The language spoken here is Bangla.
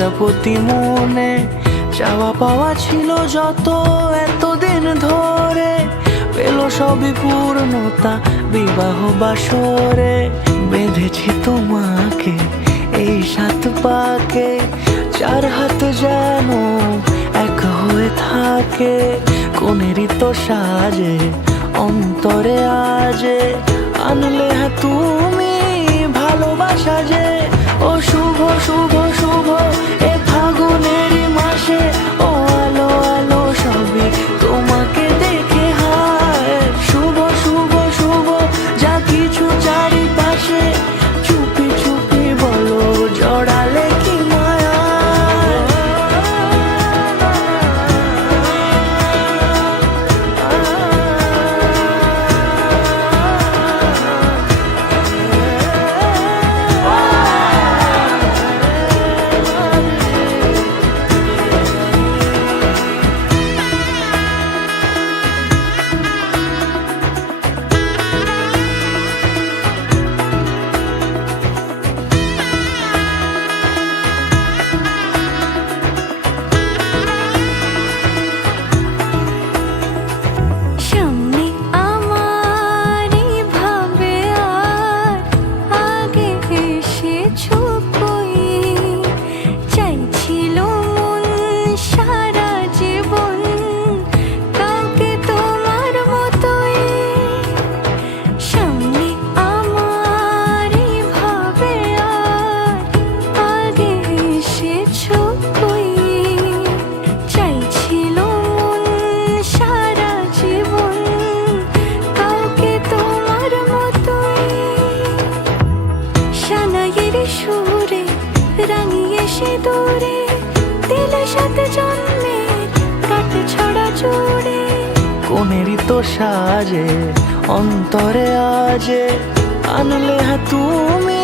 প্রজাপতি মনে চাওয়া পাওয়া ছিল যত এতদিন ধরে, পেল সবই পূর্ণতা বিবাহ বাসরে। বেঁধেছি তোমাকে এই 7 পাকে, 4 হাত যেন এক হয়ে থাকে। কোনেরই তো সাজে অন্তরে আজে, আনলে হ্যাঁ তুমি ভালোবাসা যে। ও শুভ শুভ শুভ এ ফাগুনেরই মাসে, ও আলো আলো সবই তোমাকে দেখে হায়। শুভ শুভ শুভ যা কিছু চারিপাশে, চুপি চুপি বলো জড়ালে কি মায়া। সুরে রাঙিয়ে সে দূরে দিলে 7 জন্মের কাট ছড়া জুড়ে। কোনেরই তো সাজে অন্তরে আজে, আনলে হ্যাঁ তুমি